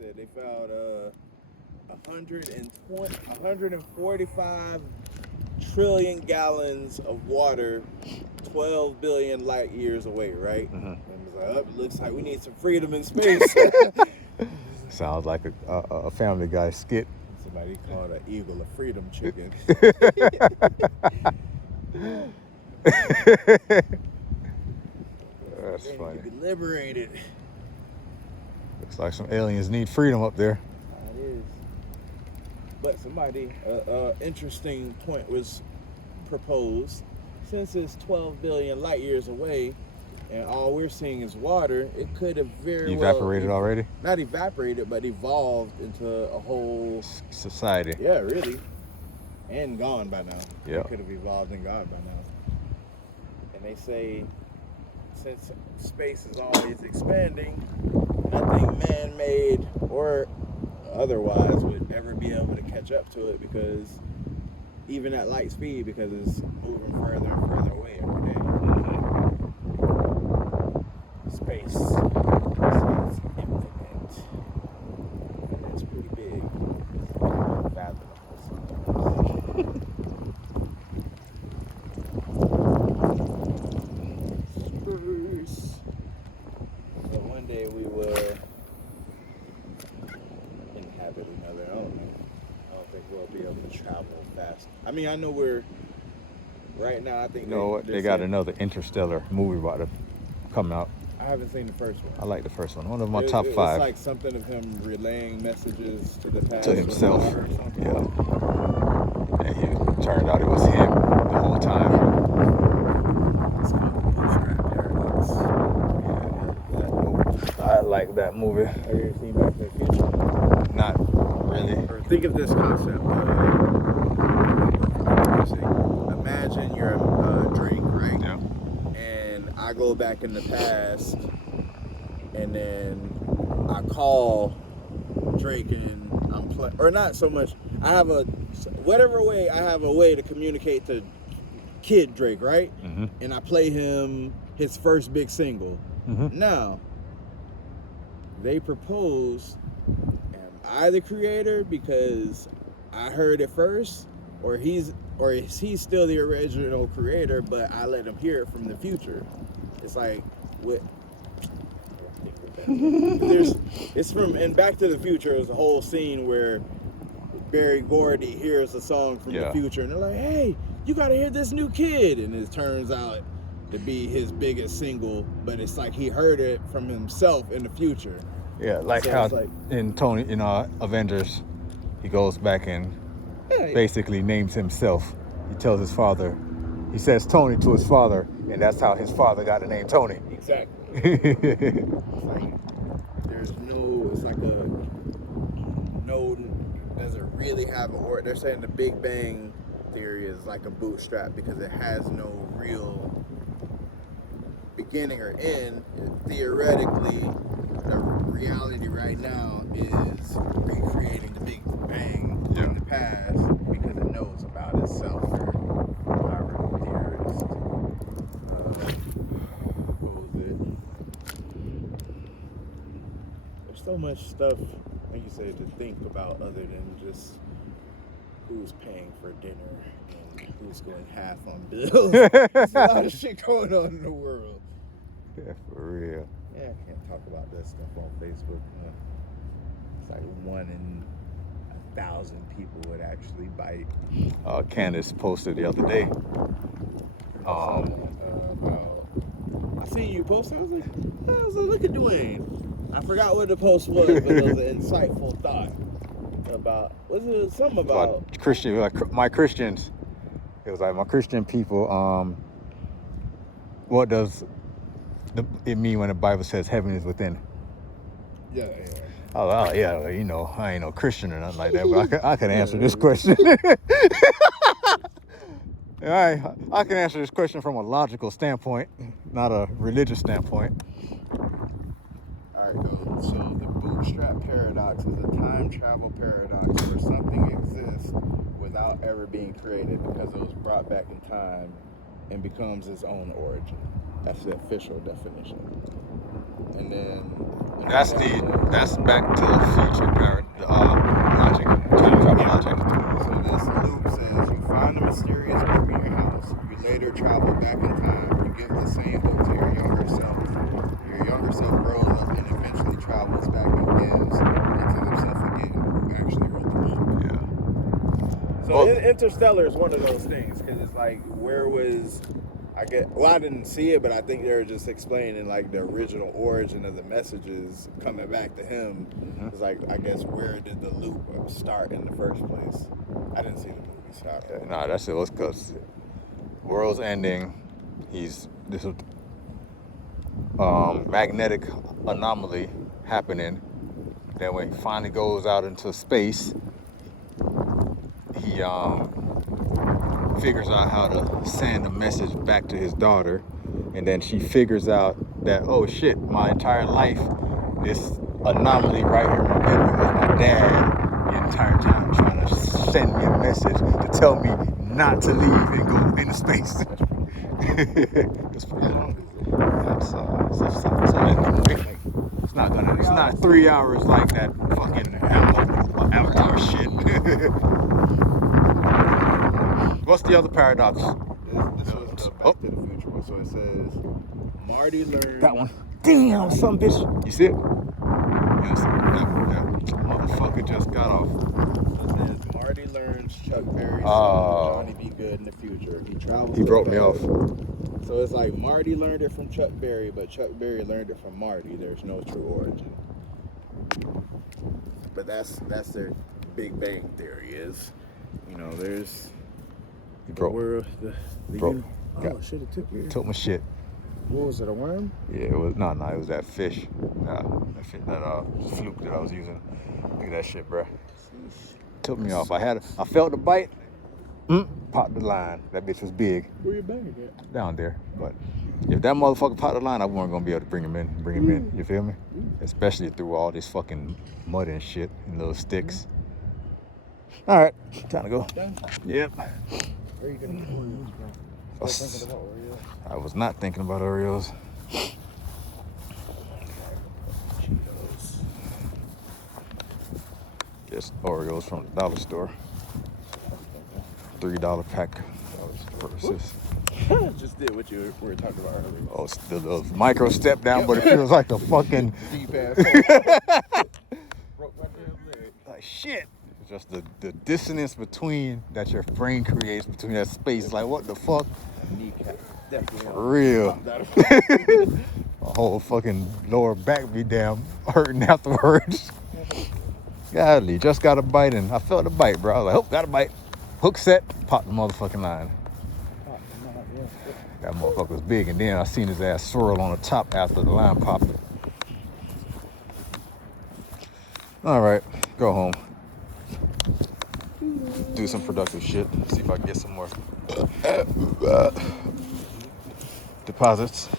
said they found 145 trillion gallons of water 12 billion light years away, right? Mm-hmm. And it's like, oh, it looks like we need some freedom in space. Sounds like a Family Guy skit. Somebody called an eagle a freedom chicken. That's They funny. need to be liberated. Looks like some aliens need freedom up there. It is. But somebody, interesting point was proposed. Since it's 12 billion light years away, and all we're seeing is water, it could have very Evaporated well already? not evaporated, but evolved into a whole Society. yeah, really, and gone by now. Yeah. It could have evolved and gone by now. And they say since space is always expanding, nothing man-made or otherwise would ever be able to catch up to it, because even at light speed, because it's moving further and further away every day. Space is infinite. And it's pretty big. It's unfathomable sometimes. Space. So one day we will inhabit another element. I don't think we'll be able to travel fast. I mean, I know we're right now. I think You know what? They got another Interstellar movie about to come out. I haven't seen the first one. I like the first one. One of my top 5. It's like something of him relaying messages to the past To himself. or something. Yeah. And it turned out it was him the whole time. It's called the Bootstrap Paradox. Yeah. I like that movie. Have you ever seen Back to the Future? Not really. Or think of this concept. Imagine you're a drink, right? Yeah. And I go back in the past, and then I call Drake, and I'm or not so much. I have a way to communicate to Kid Drake, right? Mm-hmm. And I play him his first big single. Mm-hmm. Now, they propose, am I the creator because I heard it first, or is he still the original creator, but I let him hear it from the future? It's like what it's from in Back to the Future. There's a whole scene where Barry Gordy hears a song from the future, and they're like, "Hey, you gotta hear this new kid," and it turns out to be his biggest single, but it's like he heard it from himself in the future. Yeah, like So how it's like- in Avengers, he goes back and basically names himself. He tells his father, he says Tony to his father, and that's how his father got the name Tony. Exactly. It's like there's no. It's like doesn't really have an order. They're saying the Big Bang theory is like a bootstrap because it has no real beginning or end. Theoretically, the reality right now is recreating the Big Bang in the past because it knows about itself, or however the theorist propose it. There's so much stuff, like you said, to think about other than just who's paying for dinner and who's going half on bills. There's a lot of shit going on in the world. Yeah, for real. Yeah, I can't talk about that stuff on Facebook. It's like 1 in 1,000 people would actually bite. Candace posted the other day. About, I seen you post. I was like, look at Dwayne. I forgot what the post was, but it was an insightful thought about. Was it something about Christian, like my Christians? It was like my Christian people. What does it mean when the Bible says heaven is within? Yeah. Oh yeah, you know, I ain't no Christian or nothing like that, but I can answer this question. I can answer this question from a logical standpoint, not a religious standpoint. Alright, so the bootstrap paradox is a time travel paradox where something exists without ever being created because it was brought back in time and becomes its own origin. That's the official definition. And then That's Back to the could travel back in time, you give the same book to your younger self. Your younger self grows up and eventually travels back and gives it to himself again, who actually wrote the book. Yeah. So Well- Interstellar is one of those things because it's like, where was I didn't see it, but I think they were just explaining like the original origin of the messages coming back to him. Mm-hmm. It's like, I guess, where did the loop start in the first place? I didn't see the movie, so Nah, that shit was because world's ending. This magnetic anomaly happening. Then when he finally goes out into space, he figures out how to send a message back to his daughter, and then she figures out that, oh shit, my entire life, this anomaly right here in my bedroom was my dad the entire time trying to send me a message to tell me not to leave and go into space. It's pretty long. It's not 3 hours like that fucking Avatar shit. What's the other paradox? This was the Back to the Future one. So it says, Marty learned. That one. Damn, some bitch. You see it? Yes. That motherfucker just got off. So it says, Marty learns Chuck Berry's Oh. song, Johnny Be Good in the future. He travels. He to broke the me off. past. So it's like Marty learned it from Chuck Berry, but Chuck Berry learned it from Marty. There's no true origin. But that's their Big Bang theory is, there's He the broke. world, the Broke. Oh Got- shit! It took me. Took my shit. What was it? A worm? Yeah, it was no, it was that fish. That fluke that I was using. Look at that shit, bro. Took me off. I felt the bite. Popped the line. That bitch was big. Where your bag at? Down there. But if that motherfucker popped the line, I wasn't gonna be able to bring him in. You feel me? Especially through all this fucking mud and shit and little sticks. All right, time to go. Done? Yep. Where are you gonna get Oreos, bro? Stop thinking about Oreos. I was not thinking about Oreos. Cheetos. Just Oreos from the dollar store. $3 pack purposes. Just did what you were talking about earlier. Oh, it's the micro step down, but it feels like the fucking Deep ass. Broke my damn leg. like shit. It's just the dissonance between that your brain creates between that space. It's like, what the fuck? Kneecap. Definitely. For real. My whole fucking lower back be damn hurting afterwards. Godly, just got a bite and I felt the bite, bro. I was like, oh, got a bite. Hook set, popped the motherfucking line. That motherfucker was big, and then I seen his ass swirl on the top after the line popped. All right, go home. Do some productive shit. See if I can get some more deposits.